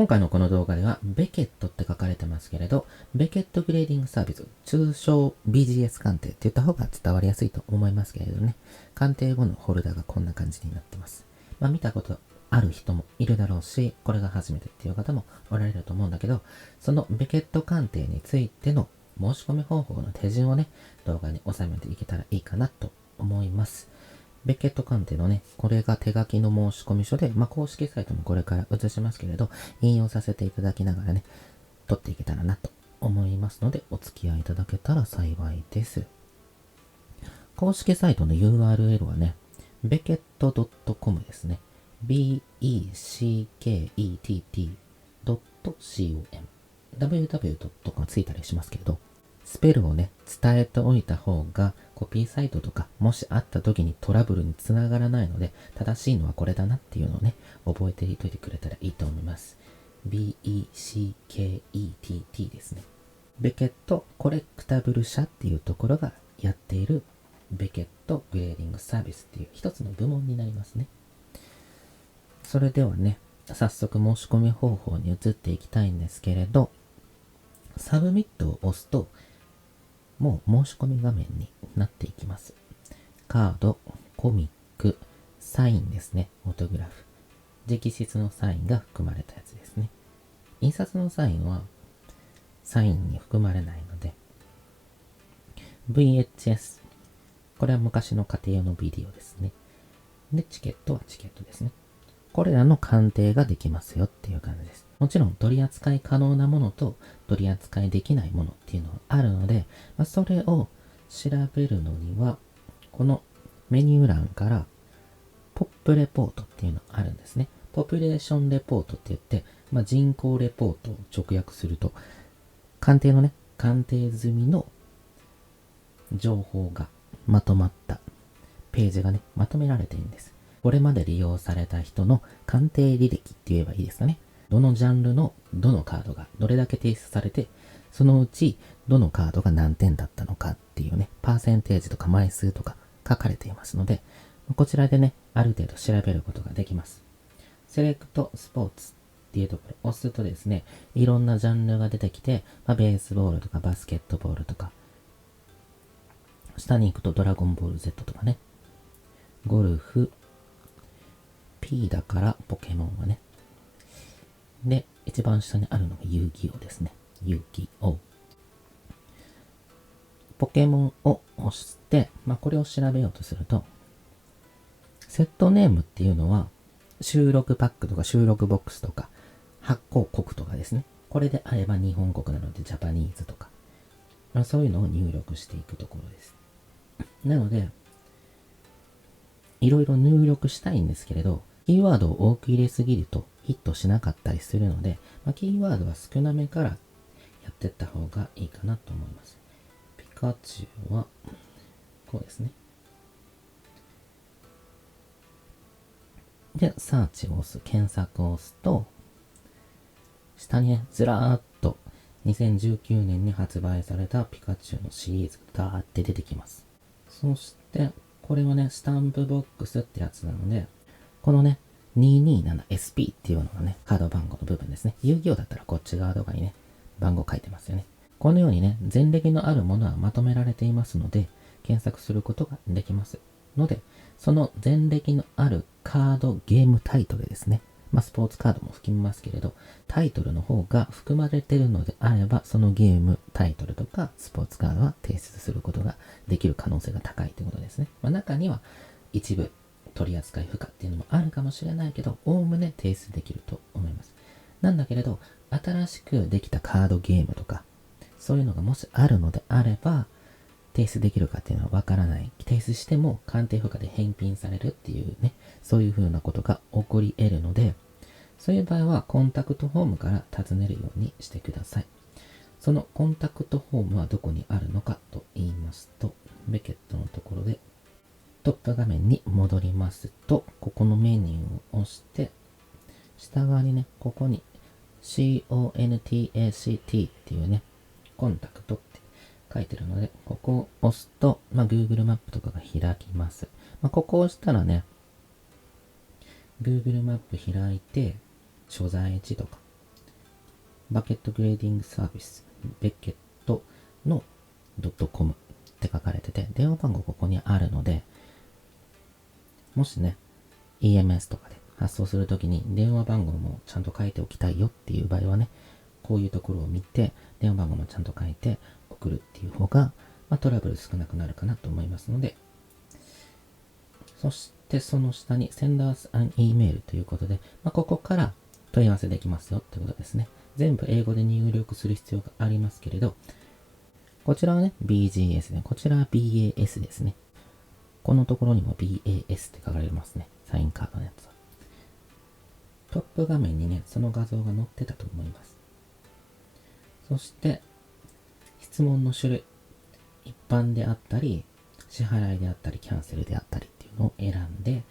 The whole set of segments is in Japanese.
今回のこの動画では、ベケットって書かれてますけれど、ベケットグレーディングサービス、通称 BGS 鑑定って言った方が伝わりやすいと思いますけれどね、鑑定後のフォルダがこんな感じになってます。見たことある人もいるだろうし、これが初めてっていう方もおられると思うんだけど、そのベケット鑑定についての申し込み方法の手順をね、動画に収めていけたらいいかなと思います。ベケット鑑定のね、これが手書きの申込書で、公式サイトもこれから移しますけれど、引用させていただきながらね、取っていけたらなと思いますので、お付き合いいただけたら幸いです。公式サイトの URL はね、ベケット .com ですね。beckett.com www.com ついたりしますけれど、スペルをね、伝えておいた方が、コピーサイトとか、もしあった時にトラブルにつながらないので、正しいのはこれだなっていうのをね、覚えておいてくれたらいいと思います。beckett ですね。ベケットコレクタブル社っていうところがやっているベケットグレーディングサービスっていう一つの部門になりますね。それではね、早速申し込み方法に移っていきたいんですけれど、サブミットを押すと、もう申し込み画面になっていきます。カード、コミック、サインですね。オートグラフ。直筆のサインが含まれたやつですね。印刷のサインはサインに含まれないので、VHS。これは昔の家庭用のビデオですね。で、チケットはチケットですね。これらの鑑定ができますよっていう感じです。もちろん取り扱い可能なものと取り扱いできないものっていうのがあるので、それを調べるのには、このメニュー欄からポップレポートっていうのがあるんですね。ポピュレーションレポートって言って、人口レポートを直訳すると、鑑定済みの情報がまとまったページがね、まとめられているんです。これまで利用された人の鑑定履歴って言えばいいですかね。どのジャンルのどのカードがどれだけ提出されて、そのうちどのカードが何点だったのかっていうね、パーセンテージとか枚数とか書かれていますので、こちらでね、ある程度調べることができます。セレクトスポーツっていうところを押すとですね、いろんなジャンルが出てきて、ベースボールとかバスケットボールとか、下に行くとドラゴンボール Z とかね、ゴルフ、P だからポケモンはね。で、一番下にあるのが遊戯王ですね。遊戯王。ポケモンを押して、これを調べようとすると、セットネームっていうのは、収録パックとか収録ボックスとか、発行国とかですね。これであれば日本国なのでジャパニーズとか、そういうのを入力していくところです。なので、いろいろ入力したいんですけれど、キーワードを多く入れすぎるとヒットしなかったりするので、キーワードは少なめからやっていった方がいいかなと思います。ピカチュウは、こうですね。で、サーチを押す、検索を押すと、下にね、ずらーっと2019年に発売されたピカチュウのシリーズがダーって出てきます。そして、これはね、スタンプボックスってやつなので、このね、227SP っていうのがね、カード番号の部分ですね。遊戯王だったらこっち側とかにね、番号書いてますよね。このようにね、前歴のあるものはまとめられていますので、検索することができますので、その前歴のあるカードゲームタイトルですね。スポーツカードも含みますけれど、タイトルの方が含まれているのであれば、そのゲームタイトルとかスポーツカードは提出することができる可能性が高いということですね。中には一部取り扱い不可っていうのもあるかもしれないけど、おおむね提出できると思います。なんだけれど、新しくできたカードゲームとか、そういうのがもしあるのであれば、提出できるかっていうのはわからない。提出しても鑑定不可で返品されるっていうね、そういう風なことが起こり得るので、そういう場合はコンタクトフォームから尋ねるようにしてください。そのコンタクトフォームはどこにあるのかと言いますと、ベケットのところでトップ画面に戻りますと、ここのメニューを押して、下側にね、ここに CONTACT っていうね、コンタクトって書いてるので、ここを押すと、Google マップとかが開きます。ここを押したらね、Google マップ開いて、所在地とか、バケットグレーディングサービス、ベケットの .com って書かれてて、電話番号ここにあるので、もしね、EMS とかで発送するときに電話番号もちゃんと書いておきたいよっていう場合はね、こういうところを見て、電話番号もちゃんと書いて送るっていう方が、トラブル少なくなるかなと思いますので、そしてその下に Send us an email ということで、ここから問い合わせできますよってことですね。全部英語で入力する必要がありますけれど、こちらはね、BGS で、こちらは BAS ですね。このところにも BAS って書かれますね。サインカードのやつは。トップ画面にね、その画像が載ってたと思います。そして、質問の種類。一般であったり、支払いであったり、キャンセルであったりっていうのを選んで、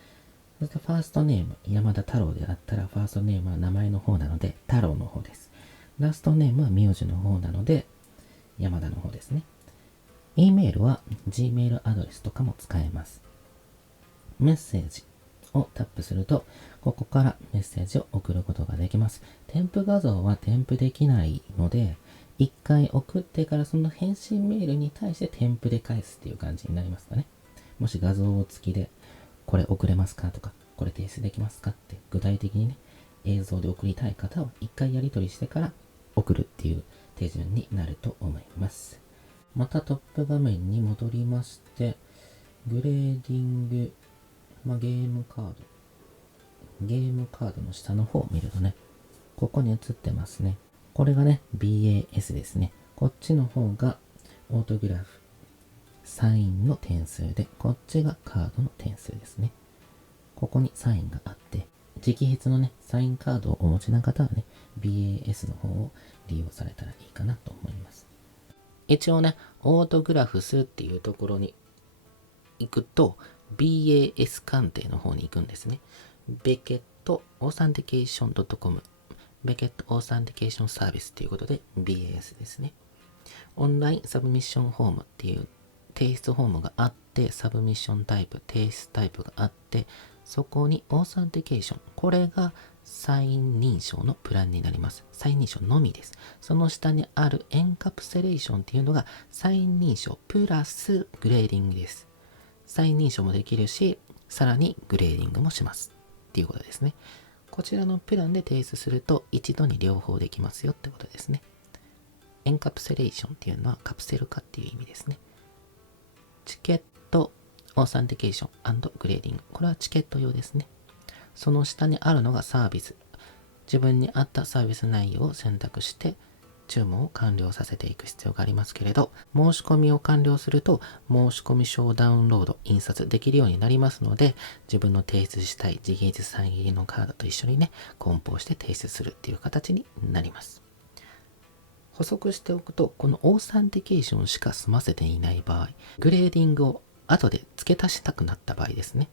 そしてファーストネーム、山田太郎であったら、ファーストネームは名前の方なので、太郎の方です。ラストネームは名字の方なので、山田の方ですね。E メールは Gmail アドレスとかも使えます。メッセージをタップすると、ここからメッセージを送ることができます。添付画像は添付できないので、一回送ってからその返信メールに対して添付で返すっていう感じになりますかね。もし画像付きで、これ送れますかとか、これ提出できますかって具体的にね、映像で送りたい方は一回やり取りしてから送るっていう手順になると思います。またトップ画面に戻りまして、グレーディング、ゲームカードの下の方を見るとね、ここに映ってますね。これがね、BAS ですね。こっちの方がオートグラフ、サインの点数で、こっちがカードの点数ですね。ここにサインがあって、直筆のね、サインカードをお持ちな方はね、BAS の方を利用されたらいいかなと思います。一応ね、オートグラフスっていうところに行くと、BAS 鑑定の方に行くんですね。ベケットオーサンティケーション .com ベケットオーサンティケーションサービスということで BAS ですね。オンラインサブミッションフォームっていう提出フォームがあって、サブミッションタイプ、提出タイプがあって、そこにオーサンティケーション。これがサイン認証のプランになります。サイン認証のみです。その下にあるエンカプセレーションっていうのがサイン認証プラスグレーディングです。サイン認証もできるし、さらにグレーディングもしますっていうことですね。こちらのプランで提出すると一度に両方できますよってことですね。エンカプセレーションっていうのはカプセル化っていう意味ですね。チケットオーサンティケーション&グレーディング。これはチケット用ですね。その下にあるのがサービス。自分に合ったサービス内容を選択して注文を完了させていく必要がありますけれど、申し込みを完了すると申し込み書をダウンロード、印刷できるようになりますので、自分の提出したい直筆サイン入りのカードと一緒にね、梱包して提出するっていう形になります。補足しておくと、このオーサンティケーションしか済ませていない場合、グレーディングを後で付け足したくなった場合ですね。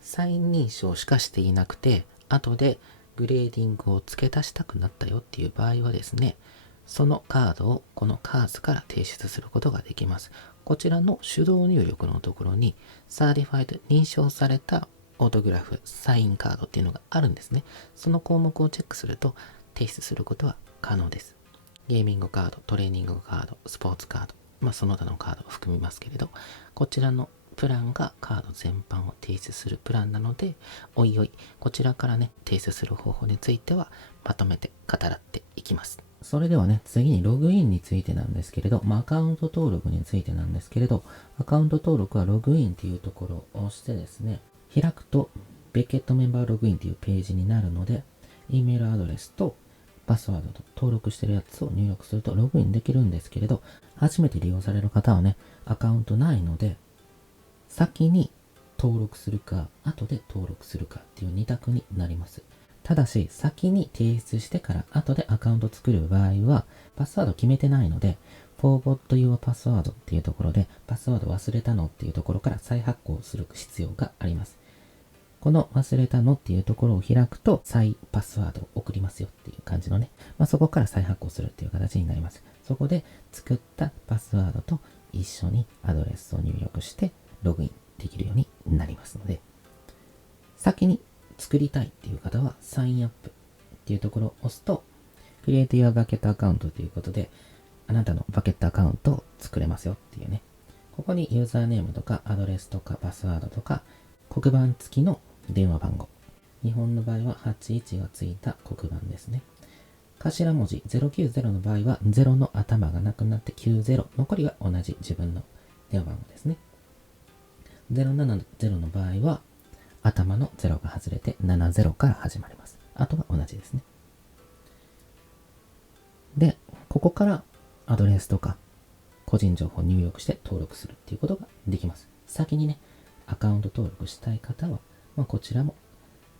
サイン認証しかしていなくて、後でグレーディングを付け足したくなったよっていう場合はですね、そのカードをこのカーズから提出することができます。こちらの手動入力のところに、サーティファイド認証されたオートグラフ、サインカードっていうのがあるんですね。その項目をチェックすると提出することは可能です。ゲーミングカード、トレーニングカード、スポーツカード、その他のカードを含みますけれど、こちらのプランがカード全般を提出するプランなので、おいおい、こちらからね、提出する方法についてはまとめて語らっていきます。それではね、次にログインについてなんですけれど、アカウント登録についてなんですけれど、アカウント登録はログインっていうところを押してですね、開くと、ベケットメンバーログインっていうページになるので、E メールアドレスとパスワードと登録してるやつを入力するとログインできるんですけれど、初めて利用される方はね、アカウントないので、先に登録するか、後で登録するかっていう2択になります。ただし、先に提出してから後でアカウント作る場合は、パスワード決めてないので、forgot your password っていうところで、パスワード忘れたのっていうところから再発行する必要があります。この忘れたのっていうところを開くと、再パスワードを送りますよっていう感じのね、そこから再発行するっていう形になります。そこで作ったパスワードと一緒にアドレスを入力してログインできるようになりますので、先に作りたいっていう方はサインアップっていうところを押すと、Create Your Bucket Account ということで、あなたのバケットアカウントを作れますよっていうね。ここにユーザーネームとかアドレスとかパスワードとか黒板付きの電話番号。日本の場合は81がついた黒板ですね。頭文字090の場合は0の頭がなくなって90。残りは同じ自分の電話番号ですね。070の場合は頭の0が外れて70から始まります。あとは同じですね。で、ここからアドレスとか個人情報を入力して登録するっていうことができます。先にね、アカウント登録したい方は、こちらも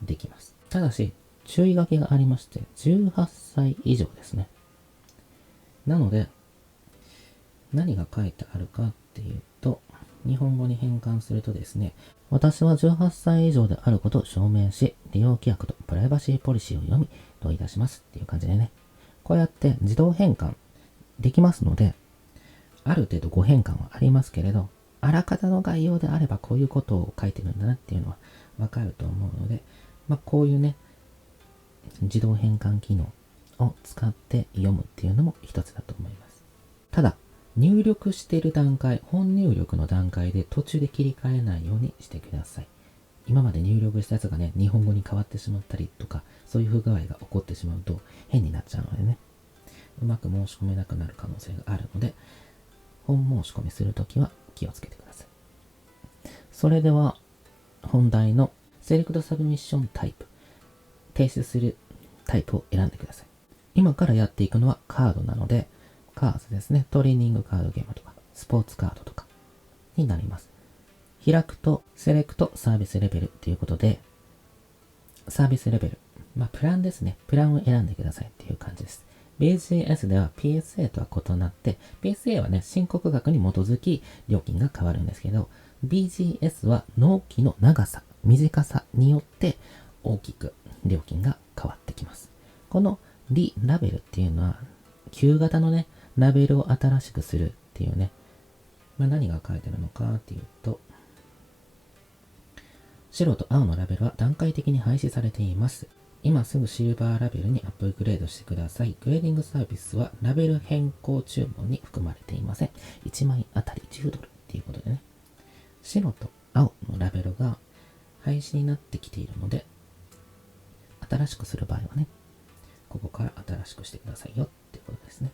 できます。ただし、注意書きがありまして、18歳以上ですね。なので、何が書いてあるかっていうと、日本語に変換するとですね、私は18歳以上であることを証明し、利用規約とプライバシーポリシーを読み、同意いたしますっていう感じでね、こうやって自動変換できますので、ある程度誤変換はありますけれど、あらかたの概要であればこういうことを書いてるんだなっていうのはわかると思うので、こういうね、自動変換機能を使って読むっていうのも一つだと思います。ただ、入力している段階、本入力の段階で途中で切り替えないようにしてください。今まで入力したやつがね、日本語に変わってしまったりとか、そういう不具合が起こってしまうと変になっちゃうのでね、うまく申し込めなくなる可能性があるので、本申し込みするときは気をつけてください。それでは、本題のセレクトサブミッションタイプ、提出するタイプを選んでください。今からやっていくのはカードなので、カードですね。トレーニングカードゲームとか、スポーツカードとかになります。開くと、セレクトサービスレベルということで、サービスレベル。プランですね。プランを選んでくださいっていう感じです。BGS では PSA とは異なって、PSA はね、申告額に基づき料金が変わるんですけど、BGS は納期の長さ、短さによって大きく料金が変わってきます。このリラベルっていうのは、旧型のね、ラベルを新しくするっていうね、何が書いてあるのかっていうと、白と青のラベルは段階的に廃止されています。今すぐシルバーラベルにアップグレードしてください。グレーディングサービスはラベル変更注文に含まれていません。1枚あたり10ドルっていうことでね。白と青のラベルが廃止になってきているので、新しくする場合はね、ここから新しくしてくださいよっていうことですね。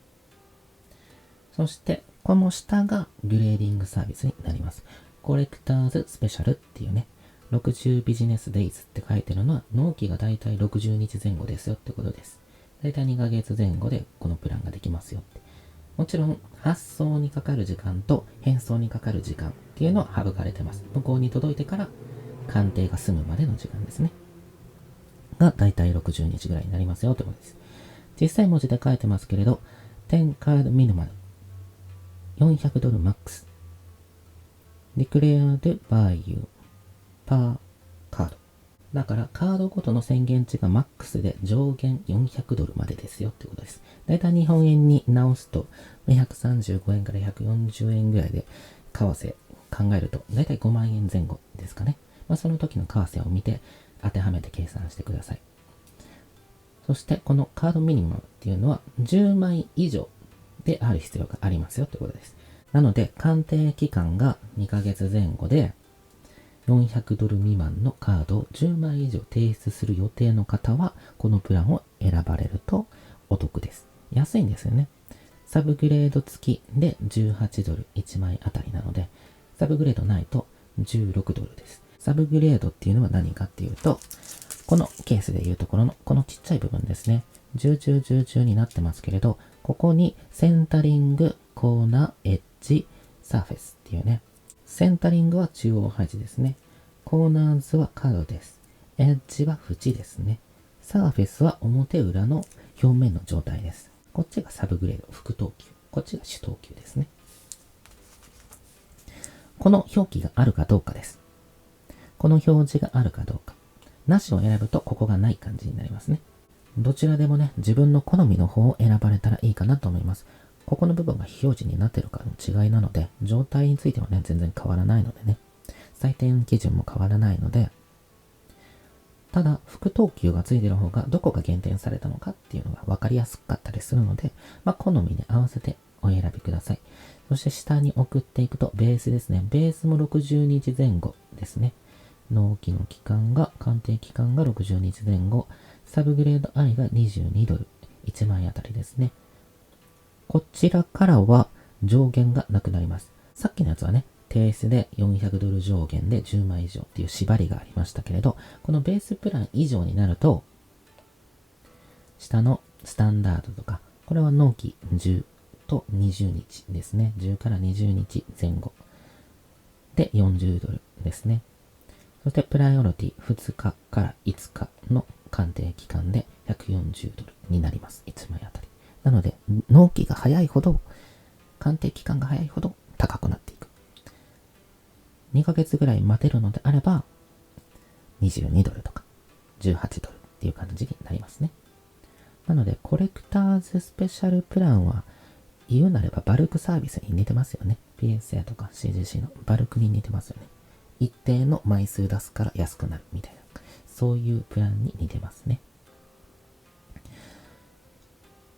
そして、この下がグレーディングサービスになります。コレクターズスペシャルっていうね、60ビジネスデイズって書いてるのは、納期がだいたい60日前後ですよってことです。だいたい2ヶ月前後でこのプランができますよって。もちろん、発送にかかる時間と返送にかかる時間っていうのは省かれてます。向こうに届いてから鑑定が済むまでの時間ですね。がだいたい60日ぐらいになりますよってことです。実際文字で書いてますけれど、10カードミニマル、400ドルマックス。Declared Value per カード。だからカードごとの宣言値がマックスで上限400ドルまでですよってことです。だいたい日本円に直すと135円から140円ぐらいで為替考えるとだいたい5万円前後ですかね。その時の為替を見て当てはめて計算してください。そしてこのカードミニマムっていうのは10枚以上である必要がありますよってことです。なので鑑定期間が2ヶ月前後で400ドル未満のカードを10枚以上提出する予定の方はこのプランを選ばれるとお得です。安いんですよね。サブグレード付きで18ドル1枚あたりなので、サブグレードないと16ドルです。サブグレードっていうのは何かっていうと、このケースでいうところのこのちっちゃい部分ですね。10になってますけれど、ここにセンタリング、コーナー、エッジ、サーフェスっていうね。センタリングは中央配置ですね。コーナーズはカードです。エッジは縁ですね。サーフェスは表裏の表面の状態です。こっちがサブグレード、副等級。こっちが主等級ですね。この表記があるかどうかです。この表示があるかどうか。なしを選ぶとここがない感じになりますね。どちらでもね、自分の好みの方を選ばれたらいいかなと思います。ここの部分が非表示になっているかの違いなので、状態についてはね、全然変わらないのでね。採点基準も変わらないので、ただ、副等級がついてる方がどこが減点されたのかっていうのが分かりやすかったりするので、好みで合わせてお選びください。そして下に送っていくと、ベースですね。ベースも60日前後ですね。納期の期間が、鑑定期間が60日前後。サブグレード I が22ドル。1枚あたりですね。こちらからは上限がなくなります。さっきのやつはね、提出で400ドル上限で10枚以上っていう縛りがありましたけれど、このベースプラン以上になると、下のスタンダードとか、これは納期10と20日ですね。10から20日前後で40ドルですね。そしてプライオリティ2日から5日の鑑定期間で140ドルになります。1枚あたり。なので、納期が早いほど、鑑定期間が早いほど高くなっていく。2ヶ月ぐらい待てるのであれば、22ドルとか18ドルっていう感じになりますね。なので、コレクターズスペシャルプランは、言うなればバルクサービスに似てますよね。PSA とか CGC のバルクに似てますよね。一定の枚数出すから安くなるみたいな。そういうプランに似てますね。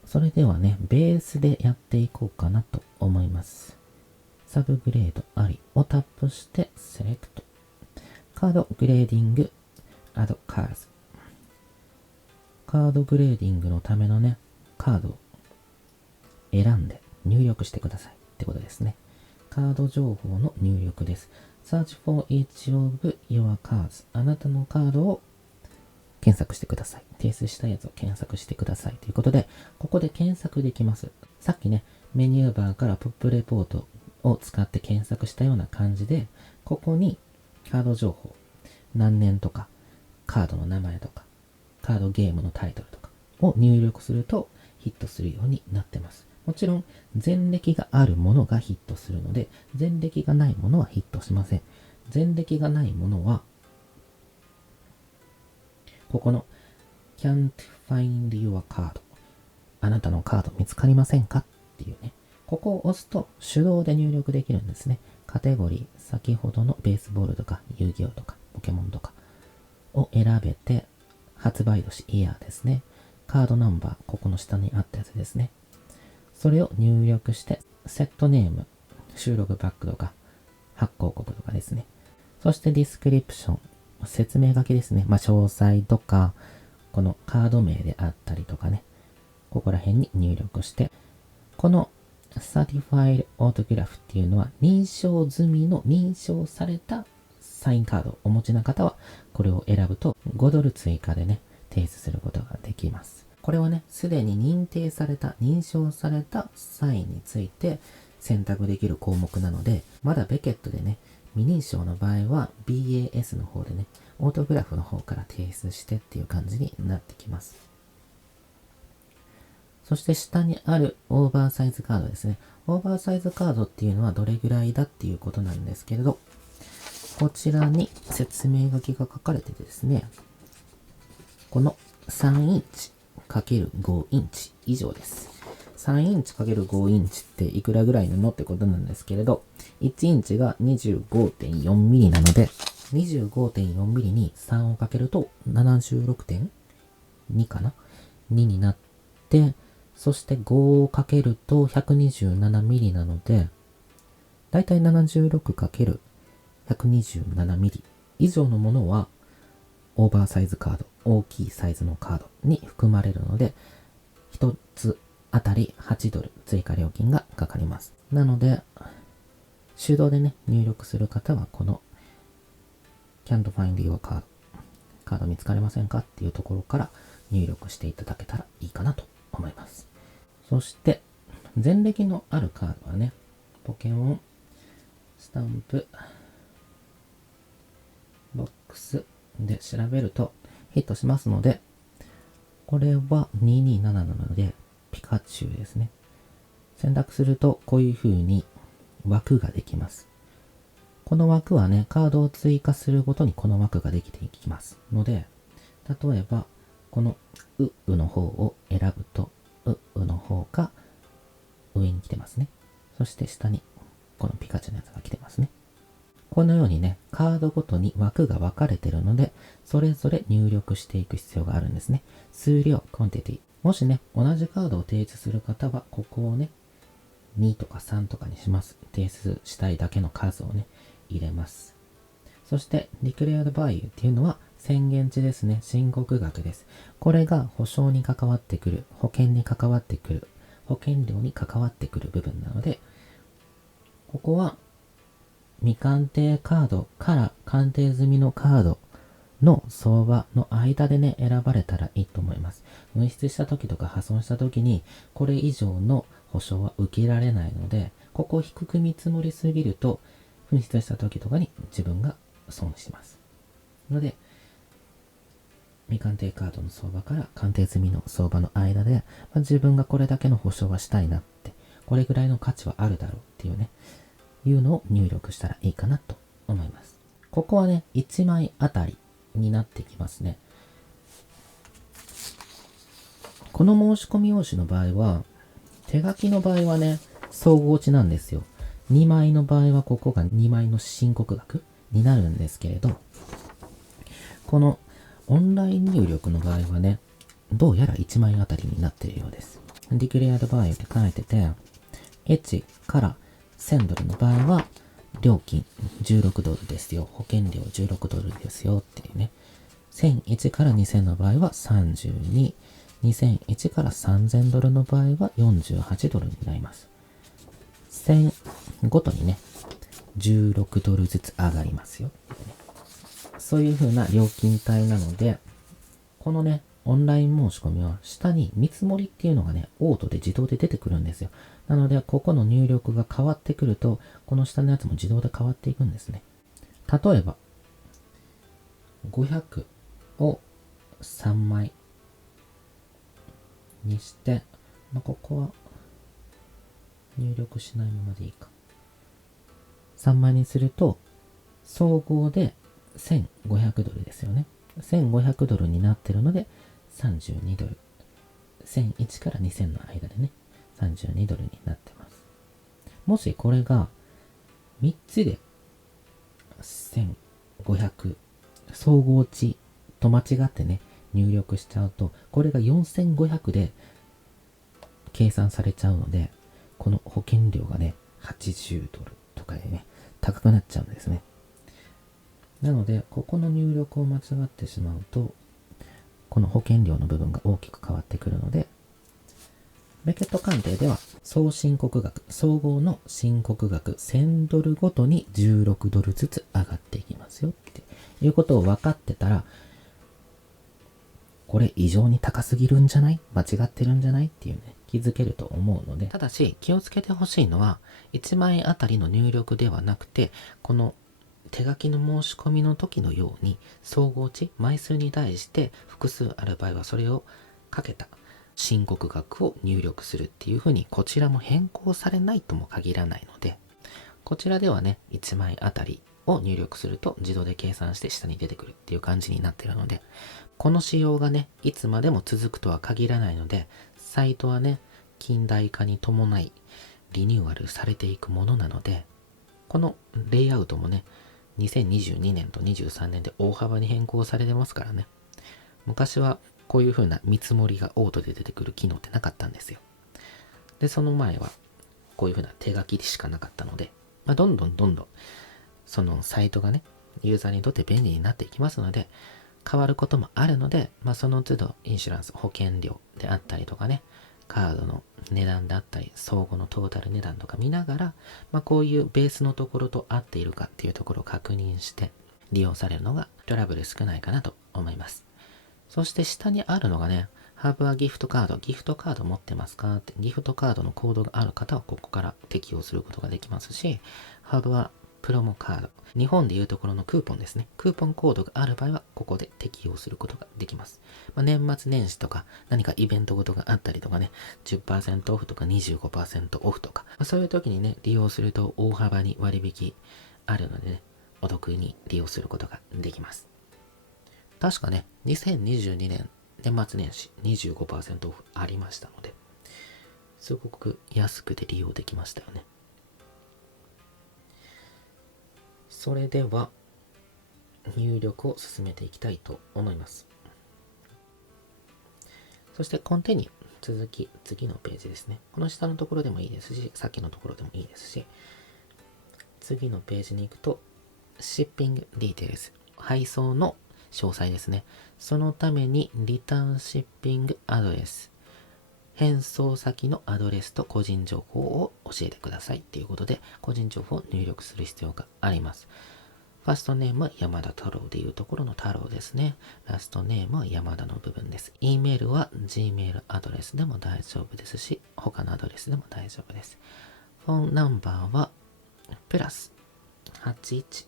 それではね、ベースでやっていこうかなと思います。サブグレードありをタップしてセレクト。カードグレーディング、アドカーズ。カードグレーディングのためのね、カードを選んで入力してくださいってことですね。カード情報の入力です。Search for each of your cards。あなたのカードを検索してください。提出したやつを検索してくださいということで、ここで検索できます。さっきね、メニューバーからポップレポートを使って検索したような感じで、ここにカード情報、何年とか、カードの名前とか、カードゲームのタイトルとかを入力するとヒットするようになってます。もちろん前歴があるものがヒットするので、前歴がないものはヒットしません。前歴がないものは、ここの Can't find your card。あなたのカード見つかりませんかっていうね。ここを押すと手動で入力できるんですね。カテゴリー、先ほどのベースボールとか遊戯王とかポケモンとかを選べて、発売年、イヤーですね。カードナンバー、ここの下にあったやつですね。それを入力して、セットネーム、収録バックとか、発行国とかですね。そしてディスクリプション、説明書きですね。詳細とか、このカード名であったりとかね。ここら辺に入力して、この Certified Autograph っていうのは認証済みの認証されたサインカードをお持ちの方はこれを選ぶと5ドル追加でね、提出することができます。これはね、すでに認定された、認証されたサインについて選択できる項目なので、まだベケットでね、未認証の場合は BAS の方でね、オートグラフの方から提出してっていう感じになってきます。そして下にあるオーバーサイズカードですね。オーバーサイズカードっていうのはどれぐらいだっていうことなんですけれど、こちらに説明書きが書かれててですね、この3インチ ×5 インチ以上です。3インチ ×5 インチっていくらぐらいなのってことなんですけれど、1インチが 25.4 ミリなので、25.4 ミリに3をかけると 76.2 かな ?2 になって、そして5をかけると127ミリなので、だいたい 76×127 ミリ以上のものはオーバーサイズカード、大きいサイズのカードに含まれるので、1つあたり8ドル追加料金がかかります。なので、手動でね、入力する方はこの Can't find your card。カード見つかりませんかっていうところから入力していただけたらいいかなと思います。そして、前歴のあるカードはね、ポケモン、スタンプ、ボックスで調べるとヒットしますので、これは227なので、ピカチュウですね。選択するとこういう風に枠ができます。この枠はね、カードを追加するごとにこの枠ができていきますので、例えば、このうの方を選ぶと、うの方が上に来てますね。そして下にこのピカチュウのやつが来てますね。このようにね、カードごとに枠が分かれているので、それぞれ入力していく必要があるんですね。数量、quantity。もしね、同じカードを提出する方は、ここをね、2とか3とかにします。提出したいだけの数をね、入れます。そして、declared value っていうのは宣言値ですね。申告額です。これが保証に関わってくる、保険に関わってくる、保険料に関わってくる部分なので、ここは未鑑定カードから鑑定済みのカードの相場の間でね、選ばれたらいいと思います。紛失した時とか破損した時に、これ以上の保証は受けられないので、ここを低く見積もりすぎると、紛失した時とかに自分が損します。ので、未鑑定カードの相場から鑑定済みの相場の間で、自分がこれだけの保証はしたいなって、これぐらいの価値はあるだろうっていうね、いうのを入力したらいいかなと思います。ここはね、1枚あたりになってきますね。この申し込み用紙の場合は、手書きの場合はね、総合値なんですよ。2枚の場合はここが2枚の申告額になるんですけれど、このオンライン入力の場合はね、どうやら1枚あたりになっているようです。declared value って書いてて、1から1000ドルの場合は、料金16ドルですよ。保険料16ドルですよっていうね。1001から2000の場合は32、2001から3000ドルの場合は48ドルになります。1000ごとにね、16ドルずつ上がりますよ。そういう風な料金帯なので、このね、オンライン申し込みは下に見積もりっていうのがね、オートで自動で出てくるんですよ。なので、ここの入力が変わってくると、この下のやつも自動で変わっていくんですね。例えば、500を3枚にして、ここは入力しないままでいいか。3枚にすると、総合で1500ドルですよね。1500ドルになってるので、32ドル。1001から2000の間でね、32ドルになってます。もしこれが3つで1500、総合値と間違ってね、入力しちゃうと、これが4500で計算されちゃうので、この保険料がね、80ドルとかでね、高くなっちゃうんですね。なので、ここの入力を間違ってしまうと、この保険料の部分が大きく変わってくるので、ベケット鑑定では総申告額、総合の申告額1000ドルごとに16ドルずつ上がっていきますよっていうことを分かってたら、これ異常に高すぎるんじゃない？間違ってるんじゃない？っていうね、気づけると思うので、ただし気をつけてほしいのは、1枚あたりの入力ではなくて、この手書きの申し込みの時のように、総合値、枚数に対して複数ある場合はそれをかけた申告額を入力するっていうふうに、こちらも変更されないとも限らないので、こちらではね、1枚あたりを入力すると自動で計算して下に出てくるっていう感じになっているので、この仕様がね、いつまでも続くとは限らないので、サイトはね、近代化に伴いリニューアルされていくものなので、このレイアウトもね、2022年と23年で大幅に変更されてますからね。昔はこういう風な見積もりがオートで出てくる機能ってなかったんですよ。で、その前はこういう風な手書きでしかなかったので、どんどんそのサイトがね、ユーザーにとって便利になっていきますので、変わることもあるので、その都度インシュランス、保険料であったりとかね、カードの値段であったり、相互のトータル値段とか見ながら、こういうベースのところと合っているかっていうところを確認して利用されるのがトラブル少ないかなと思います。そして下にあるのがね、Have a gift card。ギフトカード持ってますかって、ギフトカードのコードがある方はここから適用することができますし、Have a プロモカード。日本でいうところのクーポンですね。クーポンコードがある場合は、ここで適用することができます。年末年始とか、何かイベントごとがあったりとかね、10% オフとか 25% オフとか、そういう時にね、利用すると大幅に割引あるのでね、お得に利用することができます。確かね、2022年年末年始 25% オフありましたので、すごく安くて利用できましたよね。それでは入力を進めていきたいと思います。そしてコンティニュー、続き、次のページですね。この下のところでもいいですし、さっきのところでもいいですし、次のページに行くと、シッピングディテールズ、配送の詳細ですね。そのためにリターンシッピングアドレス、返送先のアドレスと個人情報を教えてくださいっていうことで、個人情報を入力する必要があります。ファーストネームは山田太郎でいうところの太郎ですね。ラストネームは山田の部分です。E メールは Gmail アドレスでも大丈夫ですし、他のアドレスでも大丈夫です。フォンナンバーはプラス81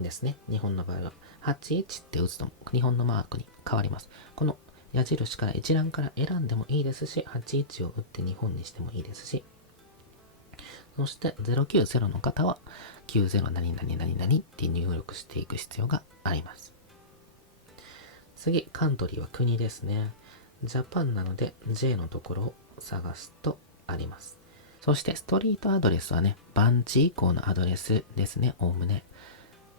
ですね。日本の場合は81って打つと日本のマークに変わります。この矢印から一覧から選んでもいいですし、81を打って日本にしてもいいですし、そして090の方は90何々何々って入力していく必要があります。次、カントリーは国ですね。ジャパンなので J のところを探すとあります。そしてストリートアドレスはね、番地以降のアドレスですね、おおむね。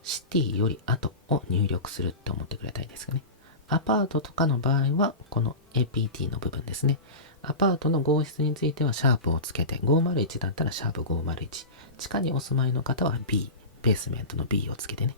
シティより後を入力するって思ってくれたいですかね。アパートとかの場合は、この APT の部分ですね。アパートの号室についてはシャープをつけて、501だったらシャープ501。地下にお住まいの方は B、ベースメントの B をつけてね。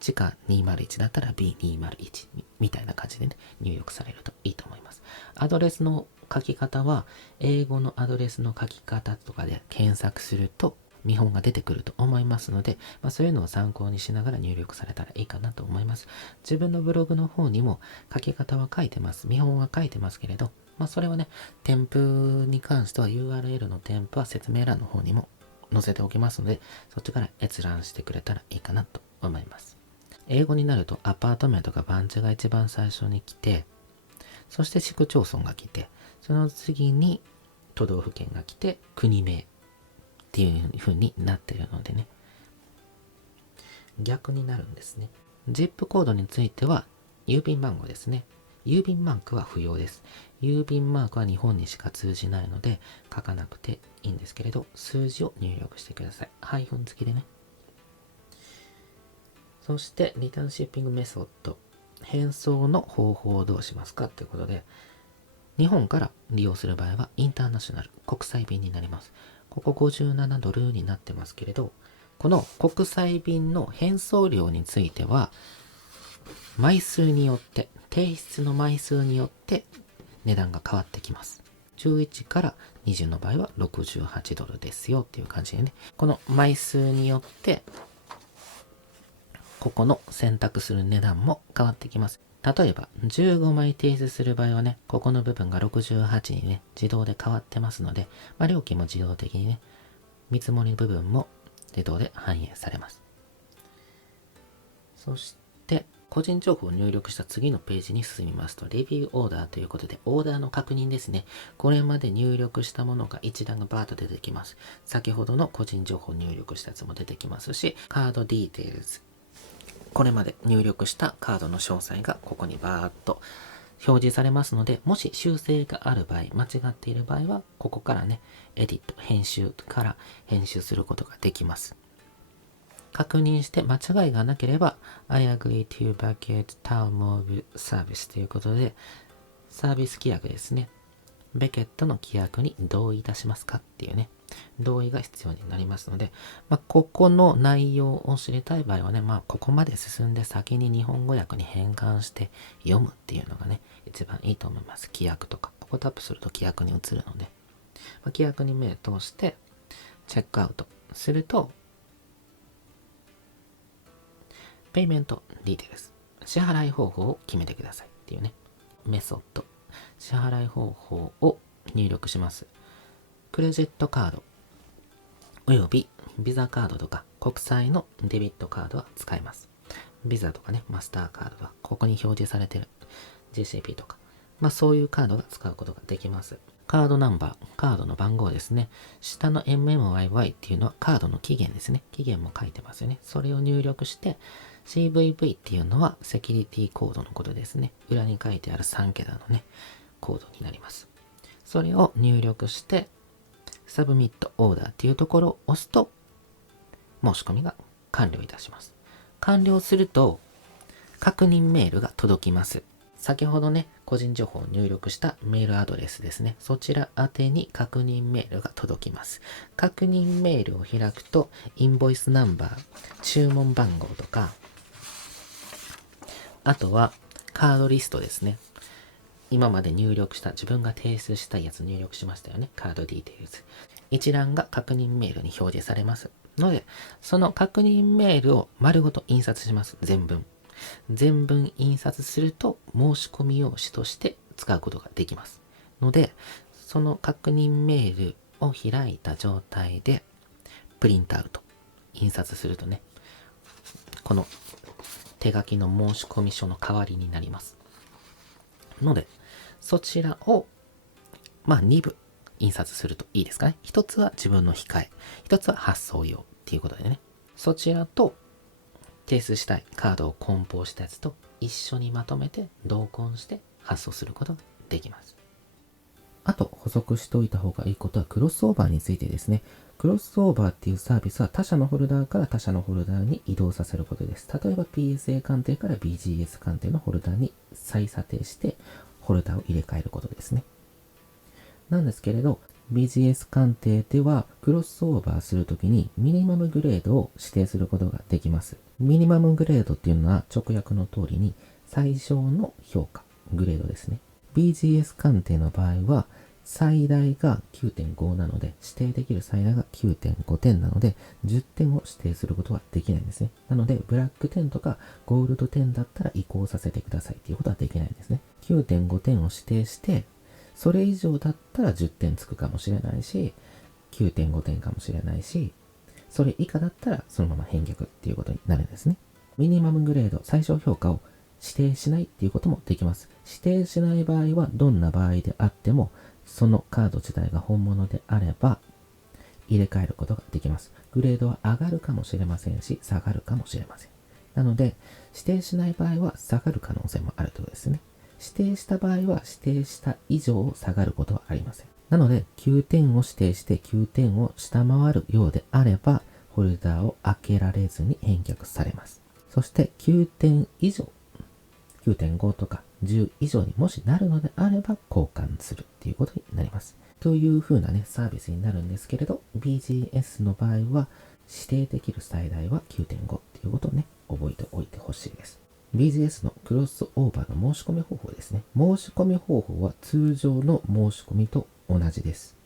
地下201だったら B201 みたいな感じでね、入力されるといいと思います。アドレスの書き方は、英語のアドレスの書き方とかで検索すると、見本が出てくると思いますので、そういうのを参考にしながら入力されたらいいかなと思います。自分のブログの方にも書き方は書いてます。見本は書いてますけれど、それはね、添付に関しては URL の添付は説明欄の方にも載せておきますので、そっちから閲覧してくれたらいいかなと思います。英語になるとアパート名とか番地が一番最初に来て、そして市区町村が来て、その次に都道府県が来て、国名っていう風になってるのでね、逆になるんですね。ZIP コードについては郵便番号ですね。郵便マークは不要です。郵便マークは日本にしか通じないので書かなくていいんですけれど、数字を入力してください。ハイフン付きでね。そしてリターンシッピングメソッド、返送の方法をどうしますかということで、日本から利用する場合はインターナショナル、国際便になります。ここ57ドルになってますけれど、この国際便の返送料については、枚数によって、提出の枚数によって値段が変わってきます。11から20の場合は68ドルですよっていう感じでね、この枚数によって、ここの選択する値段も変わってきます。例えば、15枚提出する場合はね、ここの部分が68にね、自動で変わってますので、料金も自動的にね、見積もり部分も自動で反映されます。そして、個人情報を入力した次のページに進みますと、レビューオーダーということで、オーダーの確認ですね。これまで入力したものが一覧がバーッと出てきます。先ほどの個人情報を入力したやつも出てきますし、カードディテールズ。これまで入力したカードの詳細がここにバーッと表示されますので、もし修正がある場合、間違っている場合は、ここからね、エディット、編集から編集することができます。確認して間違いがなければ、I agree to Beckett Term of Service ということで、サービス規約ですね。ベケットの規約に同意いたしますかっていうね、同意が必要になりますので、ここの内容を知りたい場合はね、ここまで進んで先に日本語訳に変換して読むっていうのがね、一番いいと思います。規約とか。ここタップすると規約に移るので、規約に目を通して、チェックアウトすると、ペイメントディテールズ。支払い方法を決めてくださいっていうね、メソッド。支払い方法を入力します。クレジットカードおよびビザカードとか国際のデビットカードは使えます。ビザとかね、マスターカードはここに表示されている GCP とか、そういうカードが使うことができます。カードナンバー、カードの番号ですね。下の MMYY っていうのはカードの期限ですね。期限も書いてますよね。それを入力して、CVV っていうのはセキュリティコードのことですね。裏に書いてある3桁のね、コードになります。それを入力して、サブミットオーダーっていうところを押すと、申し込みが完了いたします。完了すると、確認メールが届きます。先ほどね、個人情報を入力したメールアドレスですね。そちら宛てに確認メールが届きます。確認メールを開くと、インボイスナンバー、注文番号とか、あとはカードリストですね。今まで入力した、自分が提出したやつ入力しましたよね。カードディテールズ。一覧が確認メールに表示されますので、その確認メールを丸ごと印刷します。全文印刷すると申し込み用紙として使うことができますので、その確認メールを開いた状態でプリントアウト、印刷するとね、この手書きの申込書の代わりになりますので、そちらを2部印刷するといいですかね。一つは自分の控え、一つは発送用っていうことでね、そちらと提出したいカードを梱包したやつと一緒にまとめて同梱して発送することができます。あと補足しておいた方がいいことはクロスオーバーについてですね。クロスオーバーっていうサービスは他社のフォルダーから他社のフォルダーに移動させることです。例えば PSA 鑑定から BGS 鑑定のフォルダーに再査定してフォルダーを入れ替えることですね。なんですけれど、BGS 鑑定ではクロスオーバーするときにミニマムグレードを指定することができます。ミニマムグレードっていうのは直訳の通りに最小の評価、グレードですね。BGS 鑑定の場合は最大が 9.5 なので、指定できる最大が 9.5 点なので、10点を指定することはできないんですね。なので、ブラック10とかゴールド10だったら移行させてくださいっていうことはできないんですね。9.5 点を指定して、それ以上だったら10点つくかもしれないし、9.5 点かもしれないし、それ以下だったらそのまま返却っていうことになるんですね。ミニマムグレード、最小評価を指定しないっていうこともできます。指定しない場合は、どんな場合であっても、そのカード自体が本物であれば、入れ替えることができます。グレードは上がるかもしれませんし、下がるかもしれません。なので、指定しない場合は下がる可能性もあるということですね。指定した場合は指定した以上下がることはありません。なので、9点を指定して9点を下回るようであれば、ホルダーを開けられずに返却されます。そして9点以上、9.5 とか10以上にもしなるのであれば交換するっていうことになります。という風なね、サービスになるんですけれど、BGS の場合は指定できる最大は 9.5 っていうことをね、覚えておいてほしいです。BGS のクロスオーバーの申し込み方法ですね。申し込み方法は通常の申し込みと同じです。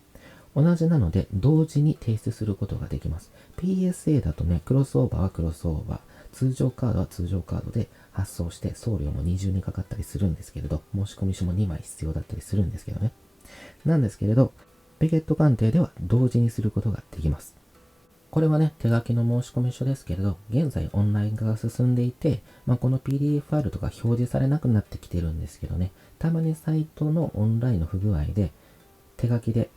同じなので、同時に提出することができます。PSA だとね、クロスオーバーはクロスオーバー。通常カードは通常カードで発送して送料も二重にかかったりするんですけれど、申込書も2枚必要だったりするんですけどね。なんですけれど、ペケット鑑定では同時にすることができます。これはね、手書きの申込書ですけれど、現在オンライン化が進んでいて、この PDF ファイルとか表示されなくなってきてるんですけどね、たまにサイトのオンラインの不具合で、手書きで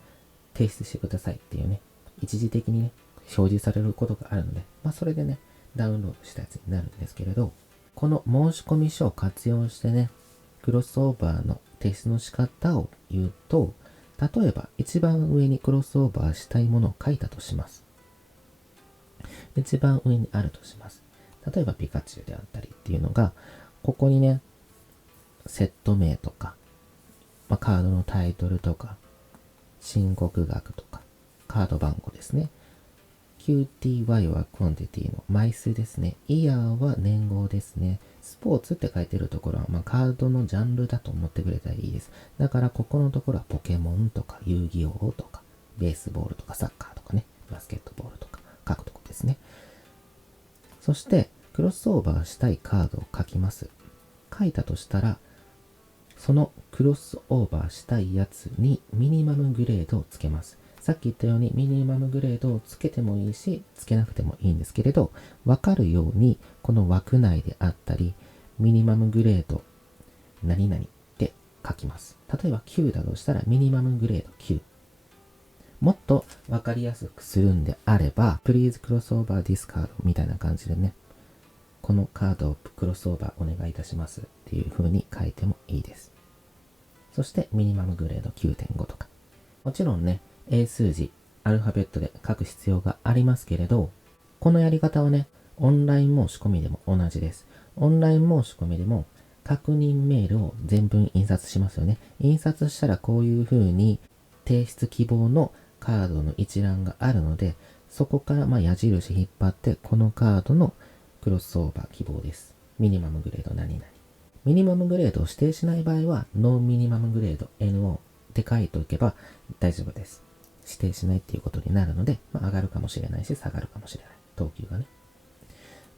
提出してくださいっていうね、一時的にね、表示されることがあるので、それでね、ダウンロードしたやつになるんですけれど、この申込書を活用してね、クロスオーバーの提出の仕方を言うと、例えば一番上にクロスオーバーしたいものを書いたとします。一番上にあるとします。例えばピカチュウであったりっていうのが、ここにね、セット名とか、カードのタイトルとか、申告額とか、カード番号ですね。QTY はクオンティティの枚数ですね。イヤーは年号ですね。スポーツって書いてるところは、カードのジャンルだと思ってくれたらいいです。だからここのところはポケモンとか遊戯王とか、ベースボールとかサッカーとかね、バスケットボールとか書くとこですね。そして、クロスオーバーしたいカードを書きます。書いたとしたら、そのクロスオーバーしたいやつにミニマムグレードをつけます。さっき言ったようにミニマムグレードをつけてもいいし、つけなくてもいいんですけれど、わかるようにこの枠内であったり、ミニマムグレード何々って書きます。例えば9だとしたらミニマムグレード9。もっとわかりやすくするんであれば、Please Crossover this card みたいな感じでね、このカードをクロスオーバーお願いいたしますっていう風に書いてもいいです。そしてミニマムグレード 9.5 とか。もちろんね、英数字、アルファベットで書く必要がありますけれど、このやり方はね、オンライン申し込みでも同じです。オンライン申し込みでも確認メールを全文印刷しますよね。印刷したらこういう風に提出希望のカードの一覧があるので、そこから矢印引っ張って、このカードのクロスオーバー希望です。ミニマムグレード何々。ミニマムグレードを指定しない場合は、ノーミニマムグレード NO って書いておけば大丈夫です。指定しないっていうことになるので、上がるかもしれないし、下がるかもしれない。等級がね。